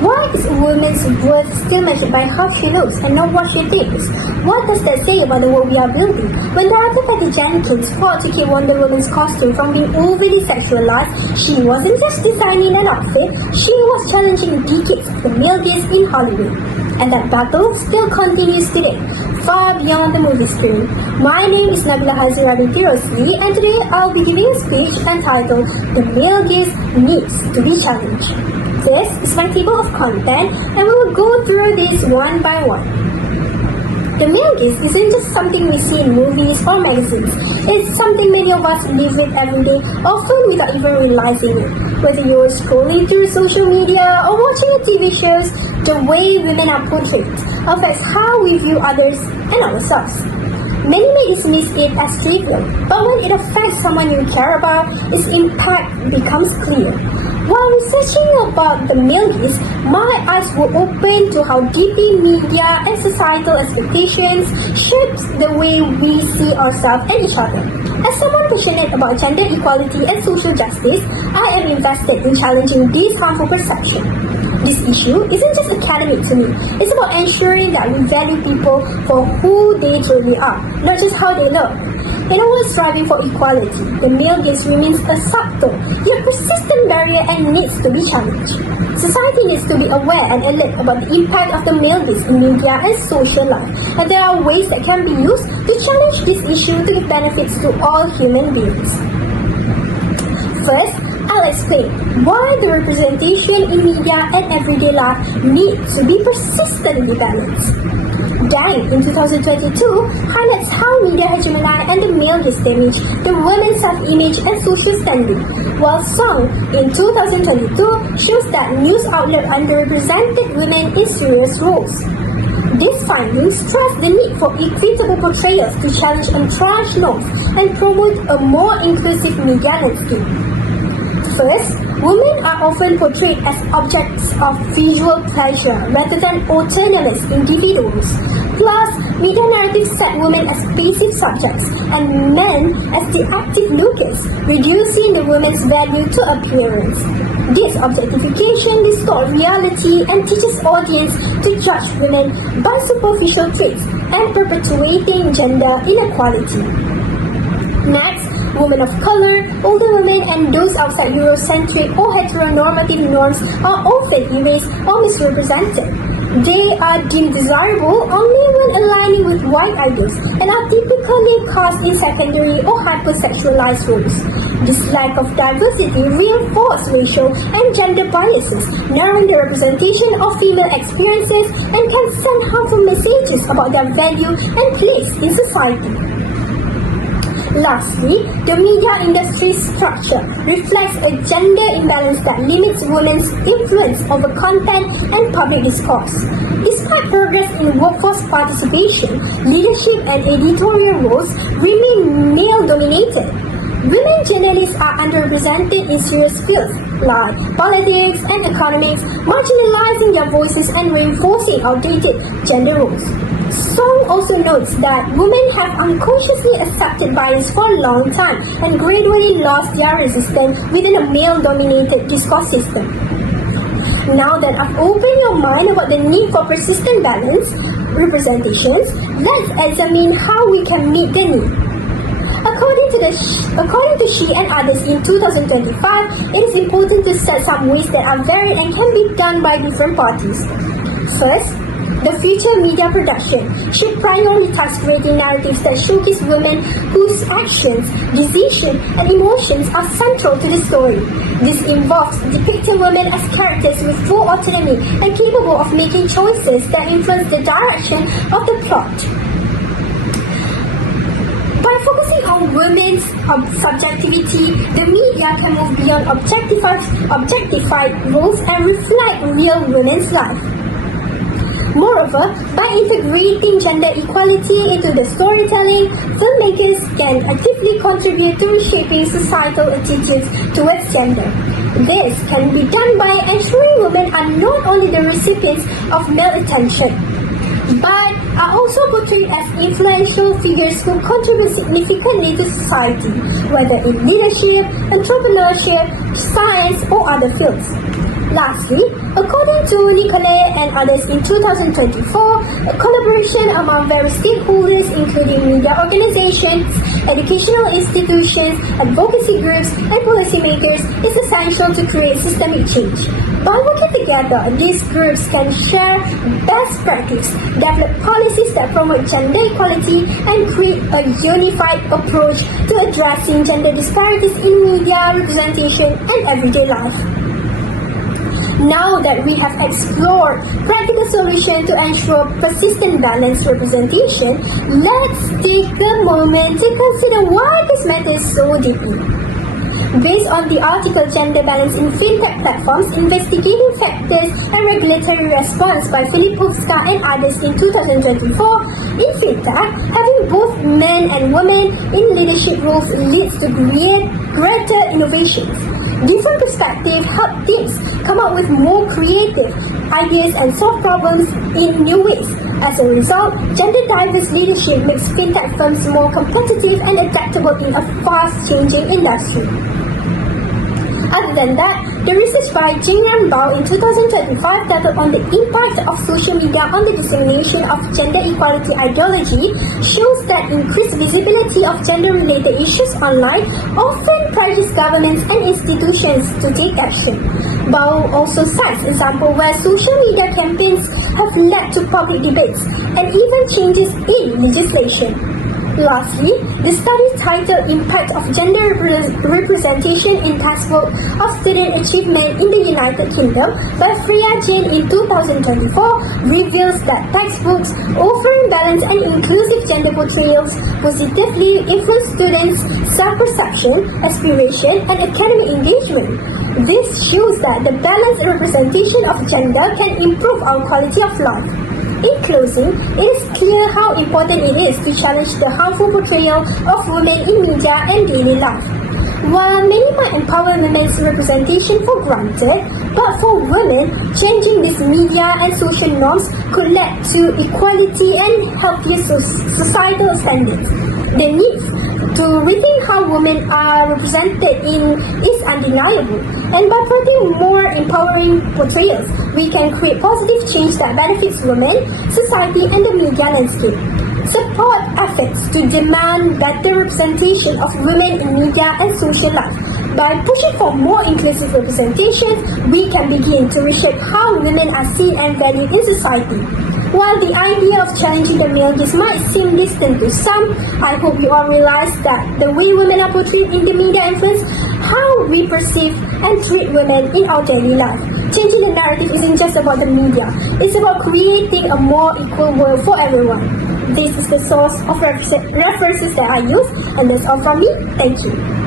Why is a woman's worth still measured by how she looks and not what she thinks? What does that say about the world we are building? When director Patty Jenkins fought to keep Wonder Woman's costume from being overly sexualized, she wasn't just designing an outfit, she was challenging decades of the male gaze in Hollywood. And that battle still continues today, far beyond the movie screen. My name is Nabila Haziradi-Tirosli, and today I'll be giving a speech entitled "The Male Gaze Needs to be Challenged." This is my table of content, and we will go through this one by one. The male gaze isn't just something we see in movies or magazines. It's something many of us live with every day, often without even realizing it. Whether you're scrolling through social media or watching a TV shows, the way women are portrayed affects how we view others and ourselves. Many may dismiss it as trivial, but when it affects someone you care about, its impact becomes clear. While researching about the male gaze, my eyes were opened to how deeply media and societal expectations shapes the way we see ourselves and each other. As someone passionate about gender equality and social justice, I am invested in challenging this harmful perception. This issue isn't just academic to me, it's about ensuring that we value people for who they truly are, not just how they look. In a world striving for equality, the male gaze remains a subtle yet persistent barrier and needs to be challenged. Society needs to be aware and alert about the impact of the male gaze in media and social life, and there are ways that can be used to challenge this issue to give benefits to all human beings. First, I'll explain why the representation in media and everyday life needs to be persistently balanced. Dang in 2022 highlights how media hegemony and the male gaze damage the women's self-image and social standing, while Song in 2022 shows that news outlets underrepresented women in serious roles. These findings stress the need for equitable portrayals to challenge entrenched norms and promote a more inclusive media landscape. First, women are often portrayed as objects of visual pleasure rather than autonomous individuals. Plus, media narratives set women as passive subjects and men as the active lookers, reducing the woman's value to appearance. This objectification distorts reality and teaches audience to judge women by superficial traits and perpetuating gender inequality. Next, women of color, older women, and those outside Eurocentric or heteronormative norms are often erased or misrepresented. They are deemed desirable only when aligning with white ideals and are typically cast in secondary or hypersexualized roles. This lack of diversity reinforces racial and gender biases, narrowing the representation of female experiences and can send harmful messages about their value and place in society. Lastly, the media industry structure reflects a gender imbalance that limits women's influence over content and public discourse. Despite progress in workforce participation, leadership and editorial roles remain male-dominated. Women journalists are underrepresented in serious fields like politics and economics, marginalizing their voices and reinforcing outdated gender roles. Song also notes that women have unconsciously accepted bias for a long time and gradually lost their resistance within a male-dominated discourse system. Now that I've opened your mind about the need for persistent balance representations, let's examine how we can meet the need. According to she and others in 2025, it is important to set some ways that are varied and can be done by different parties. First, the future media production should prioritize creating narratives that showcase women whose actions, decisions, and emotions are central to the story. This involves depicting women as characters with full autonomy and capable of making choices that influence the direction of the plot. By focusing on women's subjectivity, the media can move beyond objectified roles and reflect real women's life. Moreover, by integrating gender equality into the storytelling, filmmakers can actively contribute to reshaping societal attitudes towards gender. This can be done by ensuring women are not only the recipients of male attention, but are also portrayed as influential figures who contribute significantly to society, whether in leadership, entrepreneurship, science, or other fields. Lastly, according to Nicolay and others in 2024, a collaboration among various stakeholders including media organizations, educational institutions, advocacy groups, and policymakers is essential to create systemic change. By working together, these groups can share best practice, develop policies that promote gender equality, and create a unified approach to addressing gender disparities in media representation and everyday life. Now that we have explored practical solutions to ensure persistent balanced representation, let's take a moment to consider why this matters so deeply. Based on the article Gender Balance in FinTech Platforms, Investigating Factors and Regulatory Response by Filipovska and others in 2024, in FinTech, having both men and women in leadership roles leads to greater innovations. Different perspectives help teams come up with more creative ideas and solve problems in new ways. As a result, gender-diverse leadership makes fintech firms more competitive and adaptable in a fast-changing industry. Other than that, the research by Jingran Bao in 2025 titled on the impact of social media on the dissemination of gender equality ideology shows that increased visibility of gender-related issues online often pressures governments and institutions to take action. Bao also cites examples where social media campaigns have led to public debates and even changes in legislation. Lastly, the study titled Impact of Gender Representation in Textbook of Student Achievement in the United Kingdom by Freya Jane in 2024 reveals that textbooks offering balanced and inclusive gender portrayals positively influence students' self-perception, aspiration, and academic engagement. This shows that the balanced representation of gender can improve our quality of life. In closing, it is clear how important it is to challenge the harmful portrayal of women in media and daily life. While many might empower women's representation for granted, but for women, changing these media and social norms could lead to equality and healthier societal standards. The need to rethink how women are represented is undeniable, and by promoting more empowering portrayals, we can create positive change that benefits women, society, and the media landscape. Support efforts to demand better representation of women in media and social life. By pushing for more inclusive representation, we can begin to reshape how women are seen and valued in society. While the idea of challenging the male gaze might seem distant to some, I hope you all realize that the way women are portrayed in the media influence how we perceive and treat women in our daily life. Changing the narrative isn't just about the media, it's about creating a more equal world for everyone. This is the source of references that I use, and that's all from me. Thank you.